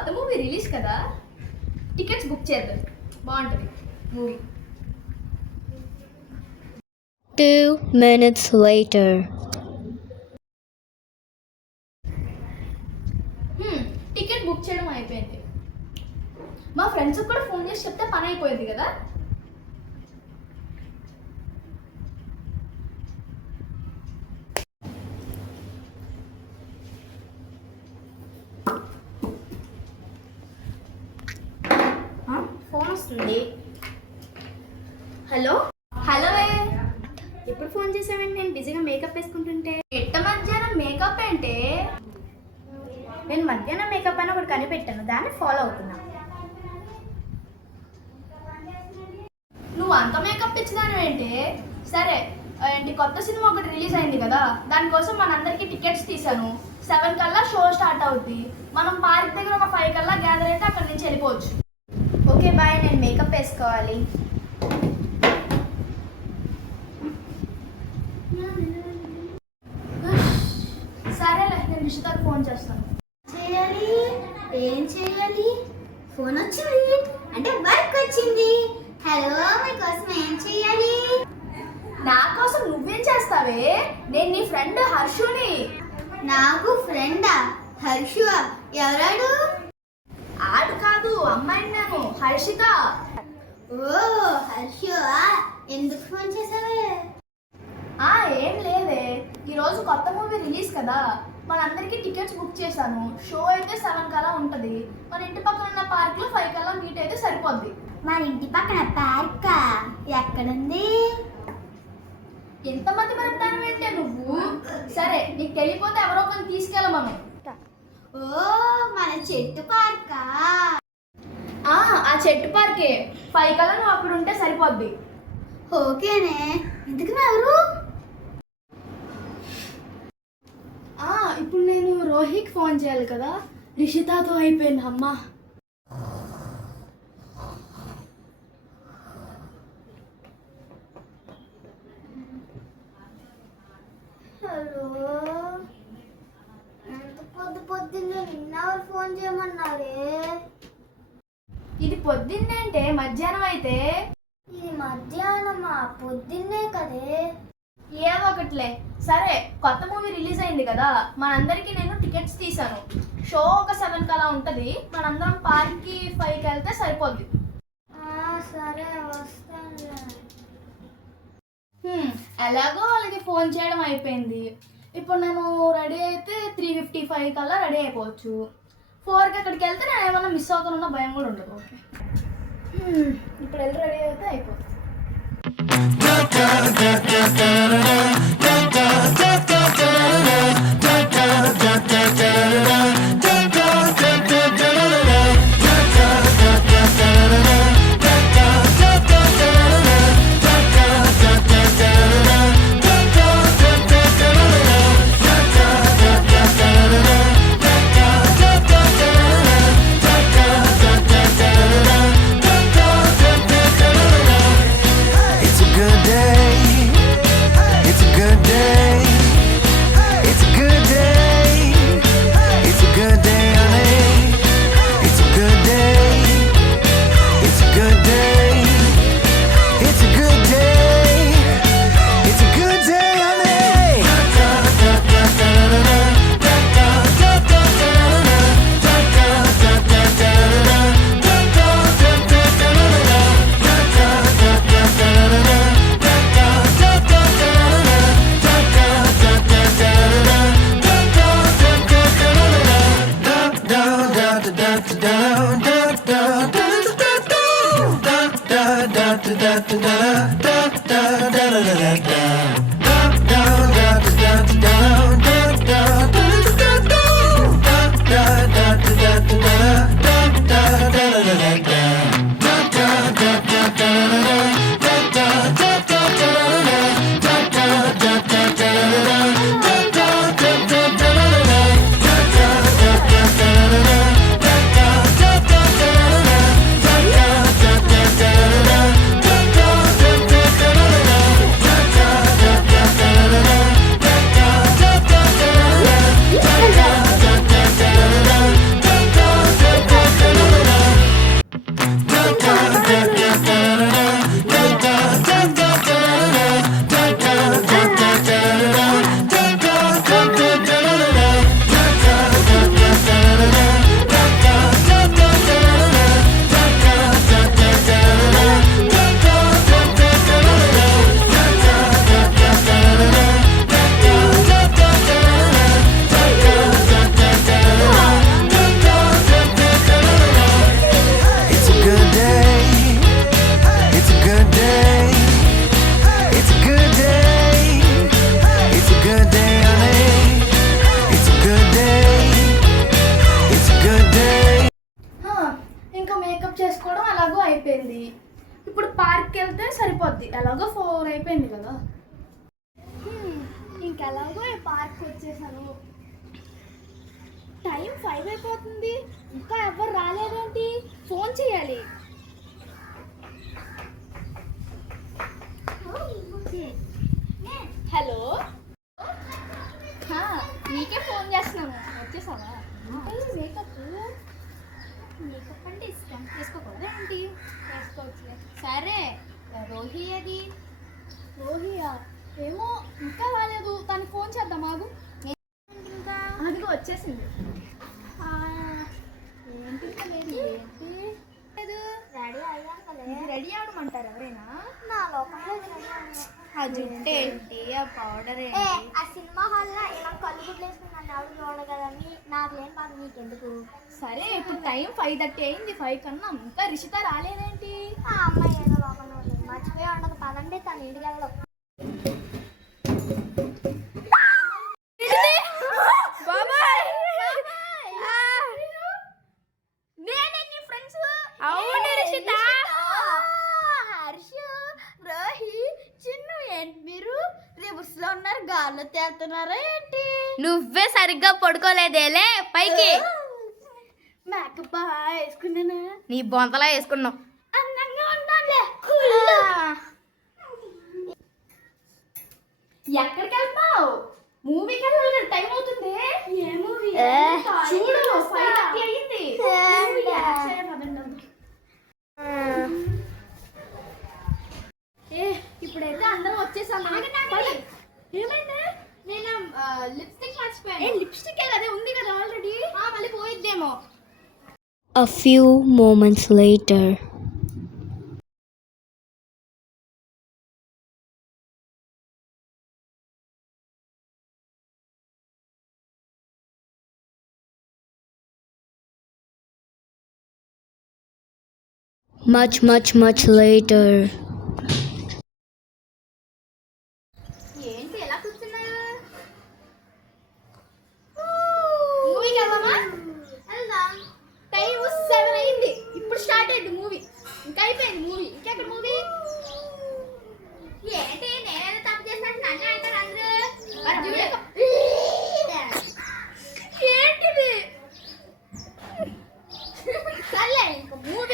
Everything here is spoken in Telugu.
కొత్త మూవీ రిలీజ్ కదా, టికెట్స్ బుక్ చేద్దాం, బాగుంటుంది movie. 2 minutes later. Ticket book చేయడం అయిపోయింది. మా ఫ్రెండ్స్కి కూడా ఫోన్ చేసి చెప్తే పని అయిపోయింది కదా. ఫోన్ వస్తుంది. హలో హలో, ఎప్పుడు ఫోన్ చేసావండి? నేను బిజీగా మేకప్ వేసుకుంటుంటే. ఎట్ట మధ్యాహ్నం మేకప్ అంటే? నేను మధ్యాహ్నం మేకప్ అని ఒకటి కనిపెట్టాను, దాన్ని ఫాలో అవుతున్నా. నువ్వు అంత మేకప్ ఇచ్చినాను ఏంటి? సరే ఏంటి, కొత్త సినిమా ఒకటి రిలీజ్ అయింది కదా, దానికోసం మనందరికీ టికెట్స్ తీసాను. 7 కల్లా షో స్టార్ట్ అవుద్ది. మనం పార్క్ దగ్గర ఒక 5 కల్లా గ్యాదర్ అయితే అక్కడి నుంచి వెళ్ళిపోవచ్చు. ఓకే బాయ్, నేను మేకప్ వేసుకోవాలి. సరేలే, నేను రిషితాకు ఫోన్ చేస్తాను. చేయాలి, ఏం చేయాలి? ఫోన్ వచ్చింది అంటే వర్క్ వచ్చింది. హలో, మీకోసం ఏం చేయాలి? నా కోసం నువ్వేం చేస్తావే? నేను నీ ఫ్రెండ్ హర్షుని. నాకు ఫ్రెండా? హర్షు ఎవరాడు? ఆడు కాదు, అమ్మాయిని నేను, హర్షిత. ఓ హర్షు, ఎందుకు ఫోన్ చేసావే? ఏం లేదే, ఈరోజు కొత్త మూవీ రిలీజ్ కదా, మనందరికీ టికెట్స్ బుక్ చేశాను. షో అయితే 7 కల్లా ఉంటుంది. మన ఇంటి పక్కన ఉన్న పార్క్లో 5 కల్లా మీట్ అయితే సరిపోద్ది. మన ఇంటి పక్కన పార్కా? ఎక్కడుంది? ఎంతమంది మరపుతాను ఏంటే నువ్వు? సరే, నీకు తెలియపోతే ఎవరో ఒకరిని తీసుకెళ్ళమను. ఓ, మన చెట్టు పార్కా? ఆ చెట్టు పార్కే. 5 కల్లా నువ్వు అక్కడ ఉంటే సరిపోద్ది. ఓకేనే. ఎందుకు ఎవరు? ఇప్పుడు నేను రోహిత్ ఫోన్ చేయాలి కదా, రిషితాతో అయిపోయింది అమ్మా. హలో, ఎంత పొద్దున్నే నిన్నెవరు ఫోన్ చేయమన్నారే? ఇది పొద్దున్నే అంటే మధ్యాహ్నం అయితే? ఇది మధ్యాహ్నమా? పొద్దున్నే కదే. ఏదో ఒకటిలే. సరే, కొత్త మూవీ రిలీజ్ అయింది కదా, మనందరికీ నేను టికెట్స్ తీసాను. షో ఒక 7 కలా ఉంటుంది. మనందరం పార్క్కి 5కి వెళ్తే సరిపోద్ది. సరే, వస్తానులే. ఎలాగో వాళ్ళకి ఫోన్ చేయడం అయిపోయింది. ఇప్పుడు నేను రెడీ అయితే 3:55 కల్లా రెడీ అయిపోవచ్చు. 4కి అక్కడికి వెళ్తే నేను ఏమన్నా మిస్ అవుతానన్న భయం కూడా ఉండదు. ఓకే, ఇప్పుడు వెళ్ళి రెడీ అయితే అయిపోతుంది. మేకప్ చేసుకోవడం ఎలాగో అయిపోయింది. ఇప్పుడు పార్క్కి వెళ్తే సరిపోద్ది, ఎలాగో 4 అయిపోయింది కదా. ఇంకెలాగో పార్క్ వచ్చేసాను. టైం 5 అయిపోతుంది, ఇంకా ఎవరు రాలేదేంటి? ఫోన్ చేయాలి. హలో, నీకే ఫోన్ చేస్తున్నాను, వచ్చేసావా? మేకప్ మేకప్ అంటే ఇష్టం, చేసుకోకూడదా ఏంటి? చేసుకోవచ్చులే. సరే, రోహి అది. రోహియా? ఏమో ఇంకా రాలేదు, తనకి ఫోన్ చేద్దాం ఆగు. ఇంకా అదిగో వచ్చేసింది. ఏంటి ఇంకా లేదు, ఏంటి లేదు? రెడీ అయ్యాను కదా. రెడీ అవడమంటారు ఎవరైనా? నా లోపల రెడీ అయ్యాను. ఆ జుట్టు ఏంటి, ఆ పౌడర్ ఏ ఏంటి? ఆ సినిమా హాల్లో ఇలా కళ్ళు గుడ్లు వేసుకుని నన్ను ఎవరు చూడగలని నాకేం బాధ నీకెందుకు? సరే, ఇప్పుడు టైం 5:30 అయింది. 5 కన్నా ఇంకా రిషిత రాలేదేంటి? ఆ అమ్మాయి ఏదో లోపల ఉంది. మర్చిపోయి ఉండదు, పదండి తన ఇంటికి వెళ్దాం. అవును రిషిత. హర్ష, రోహి, చిన్ను ఏంటి మీరు రివర్స్ లో ఉన్నారు? గాల్లో తేలుతున్నారా ఏంటి? నువ్వే సరిగ్గా పడుకోలేదేలే, పైకి మేకప్ బాగా వేసుకున్నానా? నీ బొంతలా వేసుకున్నావు. అందంగా ఉండాలే. ఎక్కడికి వెళ్తావు? మూవీకి వెళ్ళాలి, టైం అవుతుంది. ఏ మూవీ? చూడు, 5:30 అయింది. ఇప్పుడైతే అందరం వచ్చేసాం. ఏమైంది? నేను లిప్స్టిక్ మర్చిపోయాను. లిప్స్టిక్ అదే ఉంది కదా ఆల్రెడీ, మళ్ళీ పోయిద్దేమో. A few moments later. Much later. ఏంటి ఎలా కూర్చున్నారు? మూవీకి వెళ్దామా? వెళ్దాం. టైం 7 అయింది, ఇప్పుడు స్టార్ట్ అయింది మూవీ. ఇంకా అయిపోయింది మూవీ, ఇంకెక్కడ మూవీ? ఏంటి నేనేదో తప్పు చేసినట్టు నన్ను అంటారు అందరూ. ఏంటిది? సర్లే, ఇంకా మూవీ